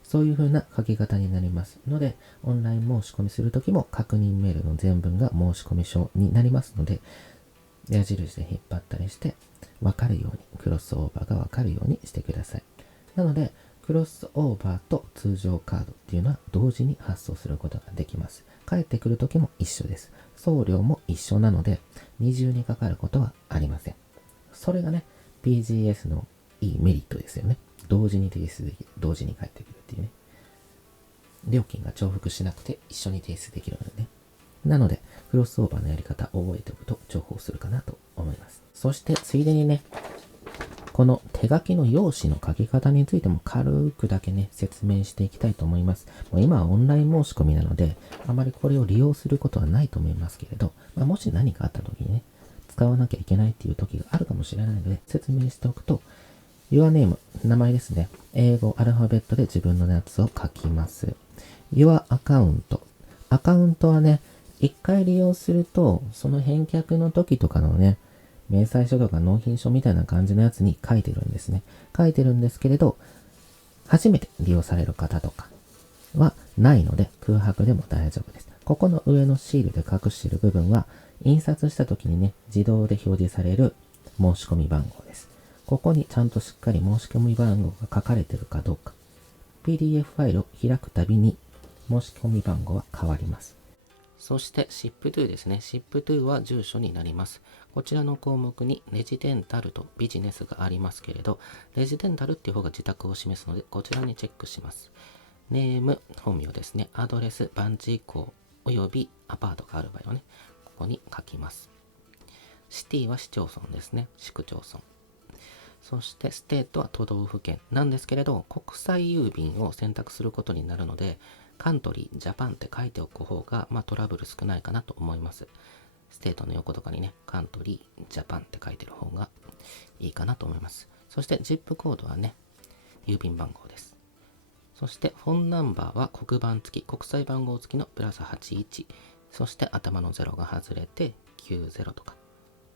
そういう風な書き方になりますので、オンライン申し込みするときも確認メールの全文が申し込み書になりますので、矢印で引っ張ったりして、分かるように、クロスオーバーが分かるようにしてください。なので、クロスオーバーと通常カードっていうのは同時に発送することができます。帰ってくるときも一緒です。送料も一緒なので、二重にかかることはありません。それがね、PGS のいいメリットですよね。同時に提出できる。同時に帰ってくるっていうね。料金が重複しなくて一緒に提出できるのでね。なので、クロスオーバーのやり方を覚えておくと重宝するかなと思います。そして、ついでにね、この手書きの用紙の書き方についても軽くだけね、説明していきたいと思います。もう今はオンライン申し込みなので、あまりこれを利用することはないと思いますけれど、もし何かあった時にね、使わなきゃいけないっていう時があるかもしれないので、説明しておくと、Your name、名前ですね。英語、アルファベットで自分のやつを書きます。Your account。アカウントはね、一回利用すると、その返却の時とかのね、明細書とか納品書みたいな感じのやつに書いてるんですね。書いてるんですけれど、初めて利用される方とかはないので、空白でも大丈夫です。ここの上のシールで隠している部分は、印刷した時にね、自動で表示される申し込み番号です。ここにちゃんとしっかり申し込み番号が書かれているかどうか。PDF ファイルを開くたびに申し込み番号は変わります。そして SHIP2 ですね。SHIP2 は住所になります。こちらの項目にレジデンタルとビジネスがありますけれど、レジデンタルっていう方が自宅を示すので、こちらにチェックします。ネーム、本名ですね。アドレス、番地項、およびアパートがある場合はね、ここに書きます。シティは市町村ですね。市区町村。そしてステートは都道府県なんですけれど、国際郵便を選択することになるので、カントリー、ジャパンって書いておく方が、トラブル少ないかなと思います。ステートの横とかにね、カントリー、ジャパンって書いてる方がいいかなと思います。そして ZIP コードはね、郵便番号です。そしてフォンナンバーは黒板付き、国際番号付きのプラス81。そして頭の0が外れて90とか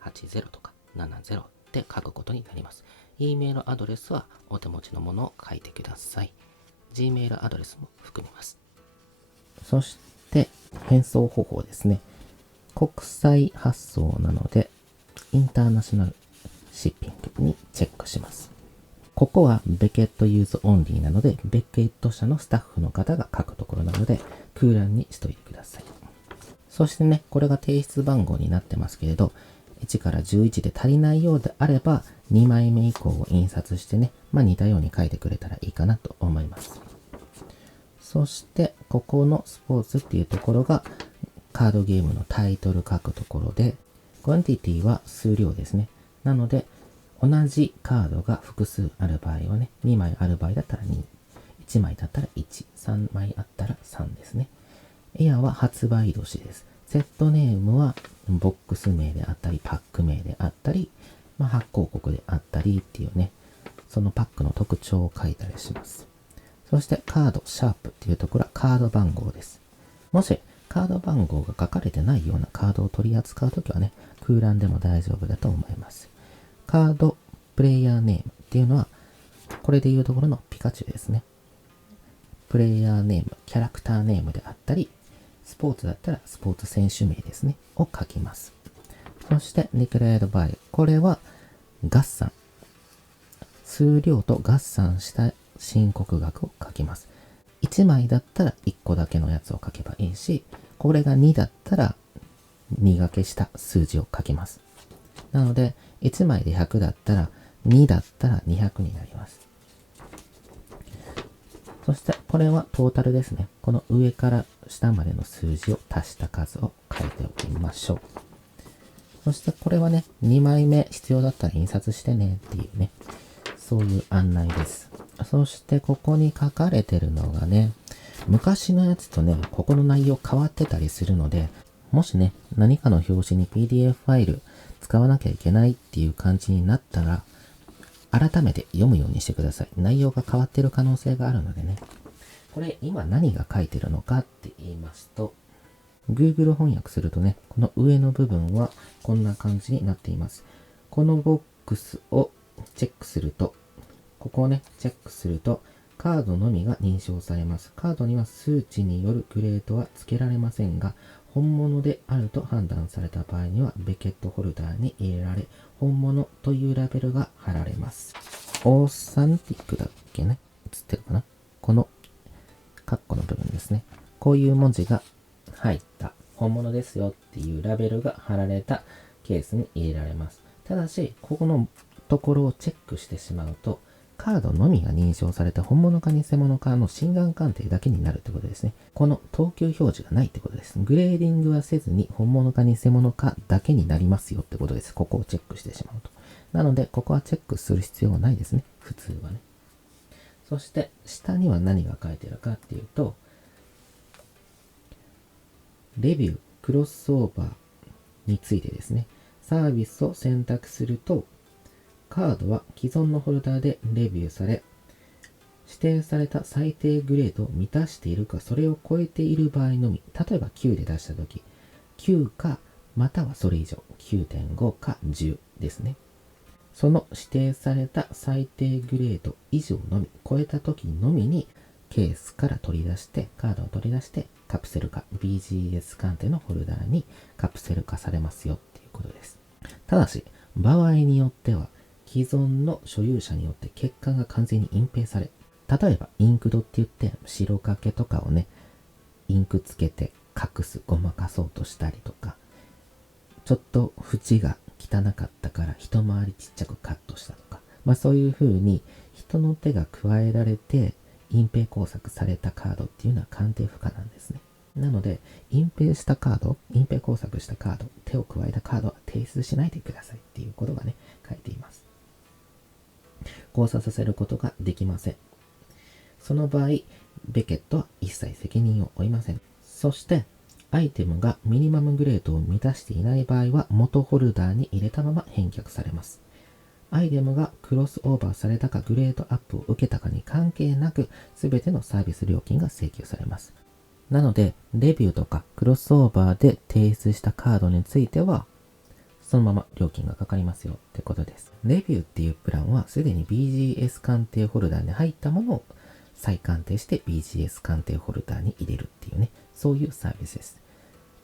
80とか70って書くことになります。E メールアドレスはお手持ちのものを書いてください。Gmail アドレスも含みます。そして返送方法ですね。国際発送なのでインターナショナルシッピングにチェックします。ここはベケットユーズオンリーなので、ベケット社のスタッフの方が書くところなので、空欄にしといてください。そしてね、これが提出番号になってますけれど、1から11で足りないようであれば、2枚目以降を印刷してね、似たように書いてくれたらいいかなと思います。そして、ここのスポーツっていうところが、カードゲームのタイトル書くところで、quantity は数量ですね。なので、同じカードが複数ある場合はね、2枚ある場合だったら2、1枚だったら1、3枚あったら3ですね。エアは発売年です。セットネームはボックス名であったり、パック名であったり、発行国であったりっていうね、そのパックの特徴を書いたりします。そしてカード、シャープっていうところはカード番号です。もしカード番号が書かれてないようなカードを取り扱うときはね、空欄でも大丈夫だと思います。カード、プレイヤーネームっていうのは、これでいうところのピカチュウですね。プレイヤーネーム、キャラクターネームであったり、スポーツだったらスポーツ選手名ですね。を書きます。そして、declared by。これは合算。数量と合算した申告額を書きます。1枚だったら1個だけのやつを書けばいいし、これが2だったら2掛けした数字を書きます。なので、1枚で100だったら、2だったら200になります。そして、これはトータルですね。この上から下までの数字を足した数を書いておきましょう。そして、これはね、2枚目必要だったら印刷してねっていうね、そういう案内です。そしてここに書かれてるのがね、昔のやつとね、ここの内容変わってたりするので、もしね、何かの表紙に PDF ファイル使わなきゃいけないっていう感じになったら、改めて読むようにしてください。内容が変わってる可能性があるのでね。これ今何が書いてるのかって言いますと、Google 翻訳するとね、この上の部分はこんな感じになっています。このボックスをチェックすると、ここをね、チェックすると、カードのみが認証されます。カードには数値によるグレードは付けられませんが、本物であると判断された場合には、ベケットホルダーに入れられ、本物というラベルが貼られます。オーサンティックだっけね、映ってるかな、このカッコの部分ですね。こういう文字が入った本物ですよっていうラベルが貼られたケースに入れられます。ただし、ここのところをチェックしてしまうと、カードのみが認証された本物か偽物かの診断鑑定だけになるってことですね。この等級表示がないってことです。グレーディングはせずに本物か偽物かだけになりますよってことです。ここをチェックしてしまうと。なので、ここはチェックする必要はないですね。普通はね。そして、下には何が書いてあるかっていうと、レビュー、クロスオーバーについてですね。サービスを選択すると、カードは既存のホルダーでレビューされ、指定された最低グレードを満たしているか、それを超えている場合のみ、例えば9で出したとき、9か、またはそれ以上、9.5 か10ですね。その指定された最低グレード以上のみ、超えたときのみに、ケースから取り出して、カードを取り出して、カプセル化、BGS 鑑定のホルダーにカプセル化されますよっていうことです。ただし、場合によっては、既存の所有者によって欠陥が完全に隠蔽され、例えばインクドって言って白掛けとかをね、インクつけて隠す、ごまかそうとしたりとか、ちょっと縁が汚かったから一回りちっちゃくカットしたとか、そういう風に人の手が加えられて隠蔽工作されたカードっていうのは鑑定不可なんですね。なので、隠蔽したカード、隠蔽工作したカード、手を加えたカードは提出しないでくださいっていうことがね、書いています。交差させることができません。その場合、ベケットは一切責任を負いません。そして、アイテムがミニマムグレードを満たしていない場合は、元ホルダーに入れたまま返却されます。アイテムがクロスオーバーされたかグレードアップを受けたかに関係なく、すべてのサービス料金が請求されます。なので、レビューとかクロスオーバーで提出したカードについては、そのまま料金がかかりますよってことです。レビューっていうプランはすでに BGS 鑑定ホルダーに入ったものを再鑑定して BGS 鑑定ホルダーに入れるっていうね、そういうサービスです。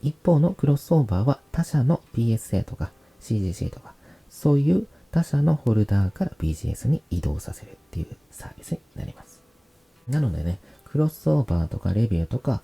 一方のクロスオーバーは他社の PSA とか CGC とか、そういう他社のホルダーから BGS に移動させるっていうサービスになります。なのでね、クロスオーバーとかレビューとか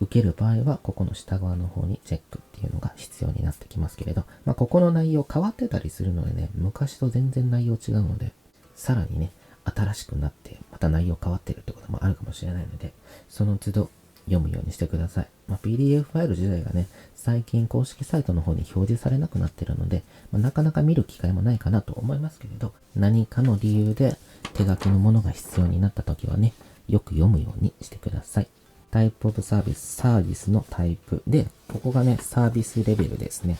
受ける場合は、ここの下側の方にチェックっていうのが必要になってきますけれど、ここの内容変わってたりするのでね、昔と全然内容違うので、さらにね、新しくなって、また内容変わってるってこともあるかもしれないので、その都度読むようにしてください。PDF ファイル自体がね、最近公式サイトの方に表示されなくなってるので、なかなか見る機会もないかなと思いますけれど、何かの理由で手書きのものが必要になった時はね、よく読むようにしてください。タイプオブサービス、サービスのタイプで、ここがね、サービスレベルですね。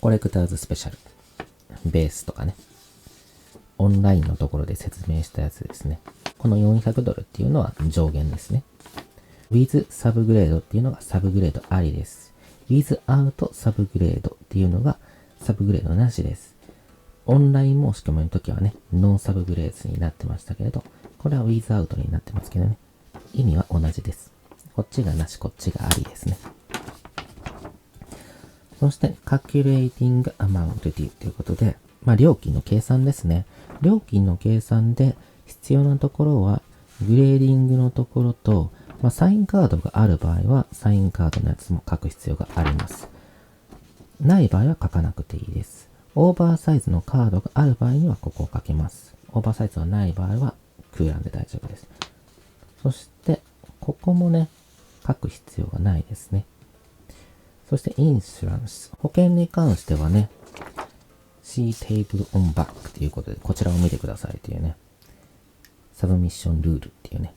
コレクターズスペシャル、ベースとかね、オンラインのところで説明したやつですね。この$400っていうのは上限ですね。with サブグレードっていうのがサブグレードありです。without サブグレードっていうのがサブグレードなしです。オンライン申し込みの時はね、ノンサブグレードになってましたけれど、これは without になってますけどね。意味は同じです。こっちがなし、こっちがありですね。そして、calculating amount due ということで、料金の計算ですね。料金の計算で必要なところは、グレーディングのところと、サインカードがある場合は、サインカードのやつも書く必要があります。ない場合は書かなくていいです。オーバーサイズのカードがある場合にはここを書けます。オーバーサイズがない場合は空欄で大丈夫です。そして、ここもね、書く必要がないですね。そして、インシュランス。保険に関してはね、See table on back ということで、こちらを見てくださいというね。サブミッションルールっていうね、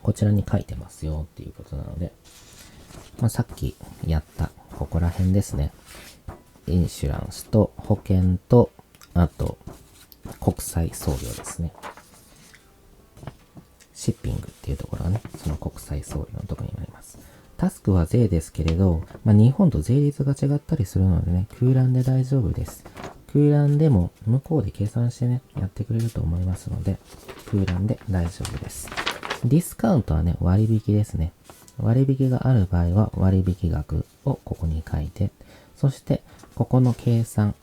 こちらに書いてますよっていうことなので、さっきやったここら辺ですね。インシュランスと保険と、あと国際送料ですね。シッピングっていうところはね、その国際送料のところになります。タスクは税ですけれど、日本と税率が違ったりするのでね、空欄で大丈夫です。空欄でも向こうで計算してね、やってくれると思いますので、空欄で大丈夫です。ディスカウントはね、割引ですね。割引がある場合は割引額をここに書いて、そしてここの計算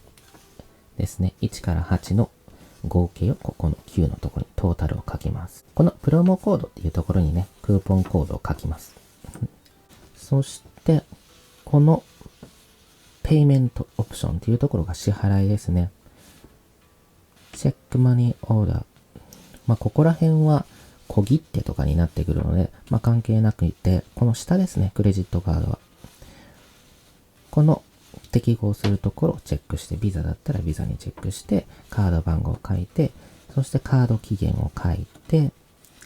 ですね、1から8の合計をここの9のところにトータルを書きます。このプロモコードっていうところにね、クーポンコードを書きます。そして、このペイメントオプションっていうところが支払いですね。チェックマニーオーダー。ここら辺は小切手とかになってくるので、関係なくて、この下ですね、クレジットカードは。この適合するところをチェックして、ビザだったらビザにチェックして、カード番号を書いて、そしてカード期限を書いて、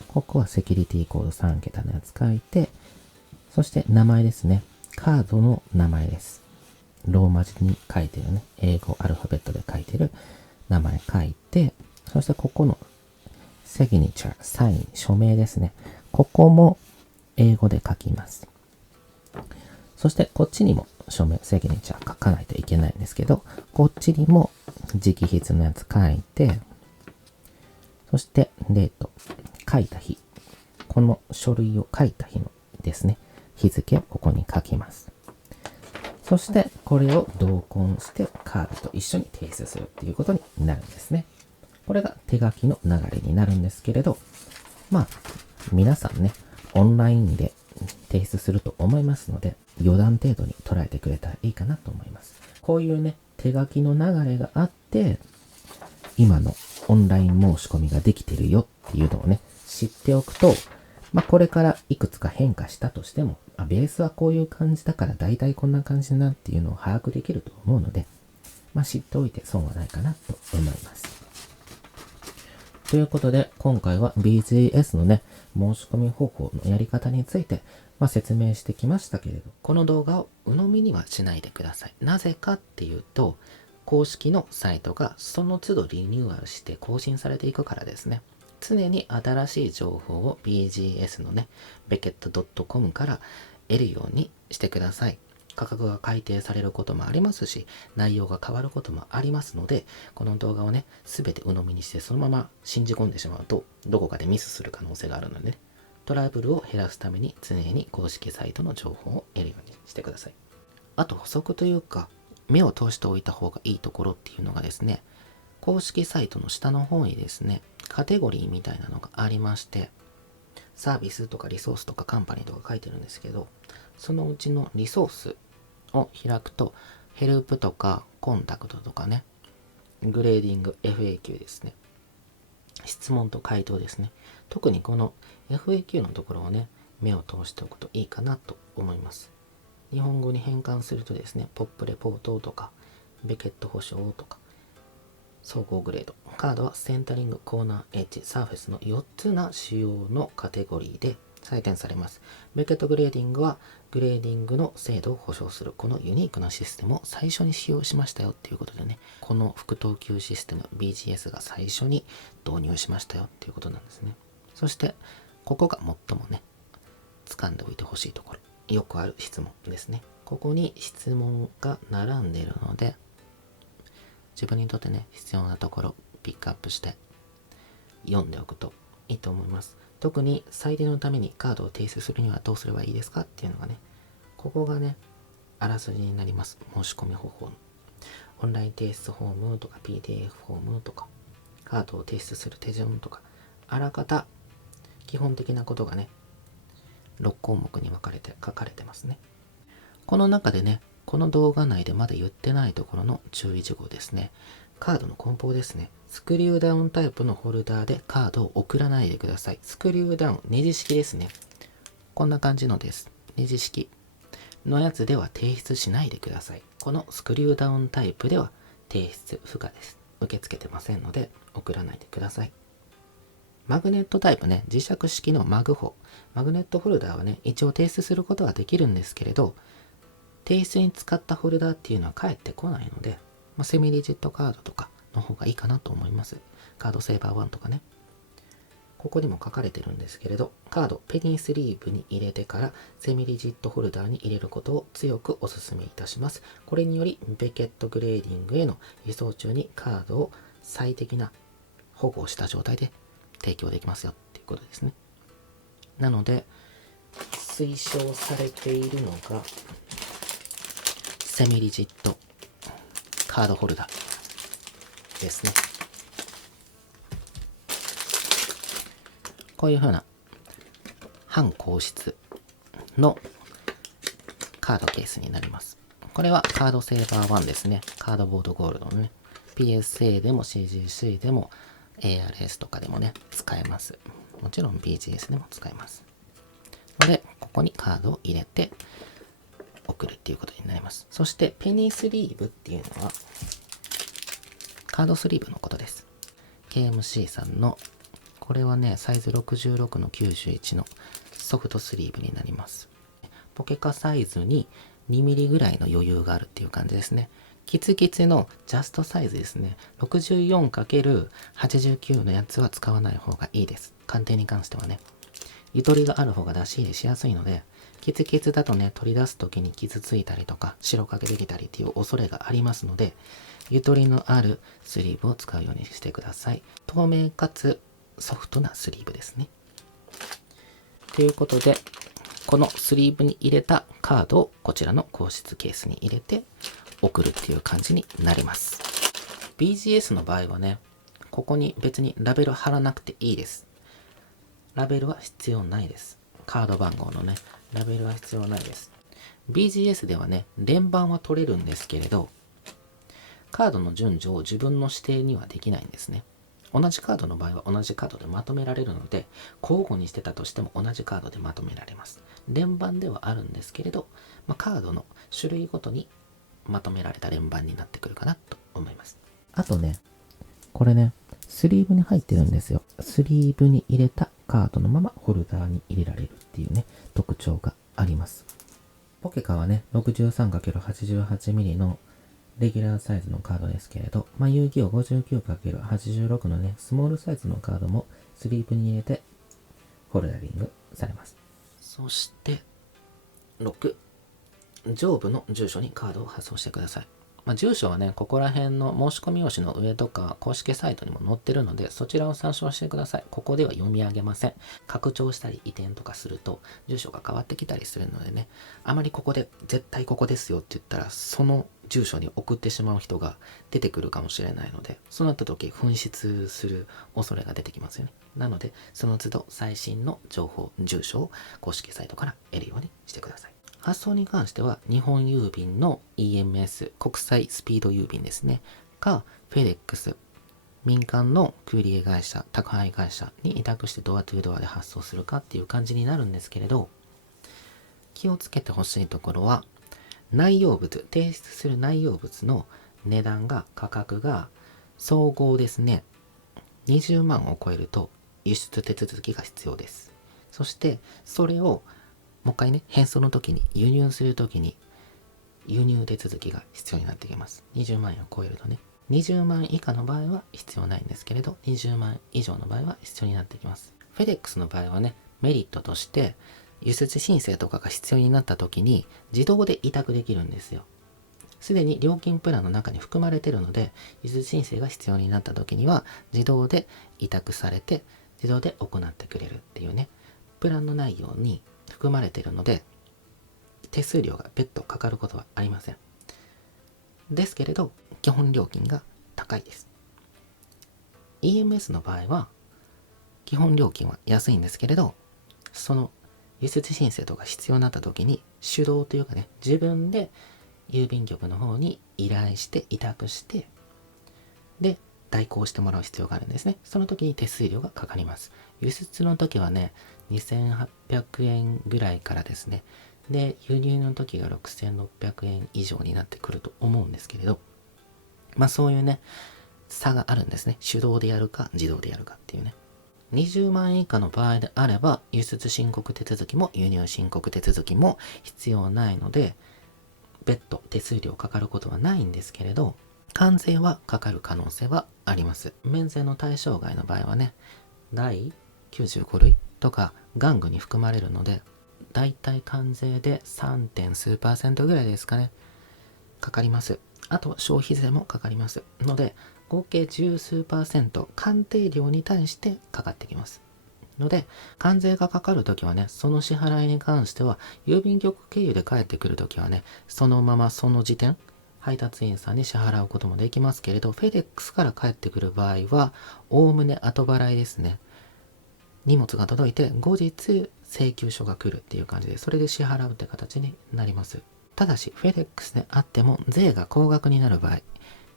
ここはセキュリティコード3桁のやつ書いて、そして名前ですね。カードの名前です。ローマ字に書いてるね。英語アルファベットで書いてる名前書いて、そしてここのセギニチャー、サイン、署名ですね。ここも英語で書きます。そしてこっちにも署名、セギニチャー書かないといけないんですけど、こっちにも直筆のやつ書いて、そしてデート、書いた日、この書類を書いた日のですね、日付をここに書きます。そしてこれを同梱してカードと一緒に提出するっていうことになるんですね。これが手書きの流れになるんですけれど、皆さんね、オンラインで提出すると思いますので、余談程度に捉えてくれたらいいかなと思います。こういうね、手書きの流れがあって、今のオンライン申し込みができてるよっていうのをね、知っておくと、これからいくつか変化したとしても、ベースはこういう感じだから大体こんな感じだなっていうのを把握できると思うので、知っておいて損はないかなと思います。ということで、今回は BGS のね、申し込み方法のやり方について、説明してきましたけれど、この動画を鵜呑みにはしないでください。なぜかっていうと、公式のサイトがその都度リニューアルして更新されていくからですね。常に新しい情報を BGS のね、ベケット .com から得るようにしてください。価格が改定されることもありますし、内容が変わることもありますので、この動画をね、すべて鵜呑みにしてそのまま信じ込んでしまうと、どこかでミスする可能性があるのでね、トラブルを減らすために常に公式サイトの情報を得るようにしてください。あと補足というか、目を通しておいた方がいいところっていうのがですね、公式サイトの下の方にですね、カテゴリーみたいなのがありまして、サービスとかリソースとかカンパニーとか書いてるんですけど、そのうちのリソースを開くと、ヘルプとかコンタクトとかね、グレーディング、FAQ ですね。質問と回答ですね。特にこの FAQ のところをね、目を通しておくといいかなと思います。日本語に変換するとですね、ポップレポートとか、ベケット保証とか、総合グレード。カードはセンタリング、コーナー、エッジ、サーフェスの4つの主要のカテゴリーで採点されます。ベケットグレーディングはグレーディングの精度を保証するこのユニークなシステムを最初に使用しましたよっていうことでね、この副等級システム BGS が最初に導入しましたよっていうことなんですね。そしてここが最もね、掴んでおいてほしいところ。よくある質問ですね。ここに質問が並んでいるので、自分にとってね、必要なところピックアップして読んでおくといいと思います。特に採点のためにカードを提出するにはどうすればいいですかっていうのがね、ここがね、あらすじになります。申し込み方法の。オンライン提出フォームとか PDF フォームとか、カードを提出する手順とか、あらかた基本的なことがね、6項目に分かれて書かれてますね。この中でね、この動画内でまだ言ってないところの注意事項ですね。カードの梱包ですね。スクリューダウンタイプのホルダーでカードを送らないでください。スクリューダウン、ネジ式ですね。こんな感じのです。ネジ式のやつでは提出しないでください。このスクリューダウンタイプでは提出不可です。受け付けてませんので送らないでください。マグネットタイプね、磁石式のマグホ、マグネットホルダーはね、一応提出することはできるんですけれど、提出に使ったホルダーっていうのは返ってこないので、セミリジットカードとかの方がいいかなと思います。カードセーバー1とかね。ここにも書かれてるんですけれど、カードペニースリーブに入れてからセミリジットホルダーに入れることを強くお勧めいたします。これによりベケットグレーディングへの輸送中にカードを最適な保護をした状態で提供できますよっていうことですね。なので推奨されているのがセミリジットカードホルダーですね。こういう風な半硬質のカードケースになります。これはカードセーバー1ですね。カードボードゴールドのね。PSA でも CGC でも ARS とかでもね、使えます。もちろん BGS でも使えます。ので、ここにカードを入れて送るっていうことになります。そしてペニースリーブっていうのはカードスリーブのことです。KMC さんのこれはね、サイズ66の91のソフトスリーブになります。ポケカサイズに 2mm ぐらいの余裕があるっていう感じですね。キツキツのジャストサイズですね。64×89 のやつは使わない方がいいです。鑑定に関してはね。ゆとりがある方が出し入れしやすいので、キツキツだとね、取り出す時に傷ついたりとか、白影できたりっていう恐れがありますので、ゆとりのあるスリーブを使うようにしてください。透明かつソフトなスリーブですね。ということで、このスリーブに入れたカードをこちらの硬質ケースに入れて送るっていう感じになります。BGS の場合はね、ここに別にラベル貼らなくていいです。ラベルは必要ないです。カード番号のね、ラベルは必要ないです。BGS ではね、連番は取れるんですけれど、カードの順序を自分の指定にはできないんですね。同じカードの場合は同じカードでまとめられるので、交互にしてたとしても同じカードでまとめられます。連番ではあるんですけれど、カードの種類ごとにまとめられた連番になってくるかなと思います。あとね、これね、スリーブに入ってるんですよ。スリーブに入れたカードのままホルダーに入れられるっていうね、特徴があります。ポケカはね、63×88mm のレギュラーサイズのカードですけれど、遊戯王 59×86 のね、スモールサイズのカードもスリーブに入れてホルダリングされます。そして、6、上部の住所にカードを発送してください。住所はね、ここら辺の申し込み用紙の上とか公式サイトにも載ってるので、そちらを参照してください。ここでは読み上げません。拡張したり移転とかすると、住所が変わってきたりするのでね、あまりここで絶対ここですよって言ったら、その住所に送ってしまう人が出てくるかもしれないので、そうなった時紛失する恐れが出てきますよね。なので、その都度最新の情報、住所を公式サイトから得るようにしてください。発送に関しては日本郵便の EMS 国際スピード郵便ですねかフェデックス民間のクーリエ会社宅配会社に委託してドアトゥードアで発送するかっていう感じになるんですけれど、気をつけてほしいところは内容物提出する内容物の値段が価格が総合ですね20万を超えると輸出手続きが必要です。そしてそれをもう一回ね、返送の時に、輸入する時に、輸入手続きが必要になってきます。20万円を超えるとね。20万以下の場合は必要ないんですけれど、20万以上の場合は必要になってきます。フェデックスの場合はね、メリットとして、輸出申請とかが必要になった時に、自動で委託できるんですよ。すでに料金プランの中に含まれているので、輸出申請が必要になった時には、自動で委託されて、自動で行ってくれるっていうね、プランの内容に、含まれているので手数料が別途かかることはありません。ですけれど基本料金が高いです。 EMS の場合は基本料金は安いんですけれど、その輸出申請とか必要になった時に手動というかね、自分で郵便局の方に依頼して委託してで代行してもらう必要があるんですね。その時に手数料がかかります。輸出の時はね2800円ぐらいからですね。で、輸入の時が6600円以上になってくると思うんですけれど、そういうね、差があるんですね。手動でやるか自動でやるかっていうね。20万円以下の場合であれば、輸出申告手続きも輸入申告手続きも必要ないので、別途手数料かかることはないんですけれど、関税はかかる可能性はあります。免税の対象外の場合はね、第95類とか玩具に含まれるので、だいたい関税で 3. 数%ぐらいですかね、かかります。あと消費税もかかりますので、合計十数%鑑定料に対してかかってきますので、関税がかかるときはね、その支払いに関しては郵便局経由で返ってくるときはね、そのままその時点配達員さんに支払うこともできますけれど、フェデックスから返ってくる場合はおおむね後払いですね。荷物が届いて後日請求書が来るっていう感じで、それで支払うって形になります。ただしフェデックスであっても税が高額になる場合、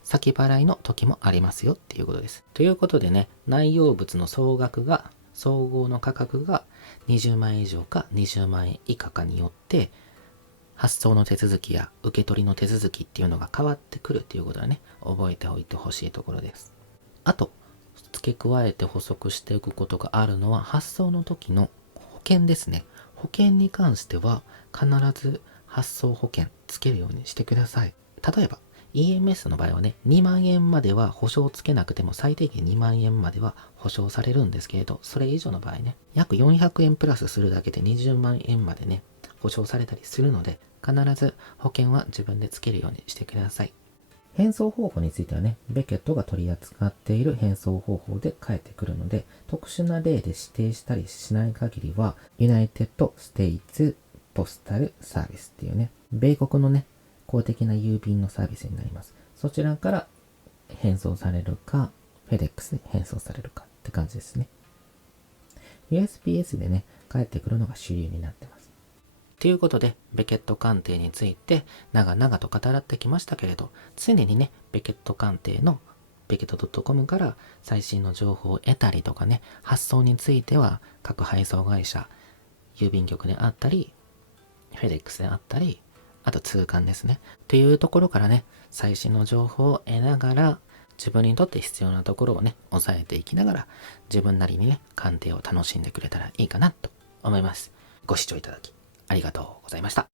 先払いの時もありますよっていうことです。ということでね、内容物の総合の価格が20万円以上か20万円以下かによって、発送の手続きや受け取りの手続きっていうのが変わってくるっていうことはね、覚えておいてほしいところです。あと、付け加えて補足していくことがあるのは、発送の時の保険ですね。保険に関しては必ず発送保険つけるようにしてください。例えば、EMS の場合はね、2万円までは保証つけなくても最低限2万円までは保証されるんですけれど、それ以上の場合ね、約400円プラスするだけで20万円までね、保証されたりするので、必ず保険は自分でつけるようにしてください。返送方法についてはね、ベケットが取り扱っている返送方法で返ってくるので、特殊な例で指定したりしない限りは、United States Postal Service っていうね、米国のね、公的な郵便のサービスになります。そちらから返送されるか、FedEx で返送されるかって感じですね。USPS でね、返ってくるのが主流になってます。ということで、ベケット鑑定について長々と語らってきましたけれど、常にね、ベケット鑑定のベケット .com から最新の情報を得たりとかね、発送については各配送会社、郵便局であったり、フェデックスであったり、あと通関ですね。っていうところからね、最新の情報を得ながら、自分にとって必要なところをね、抑えていきながら、自分なりにね、鑑定を楽しんでくれたらいいかなと思います。ご視聴いただきありがとうございました。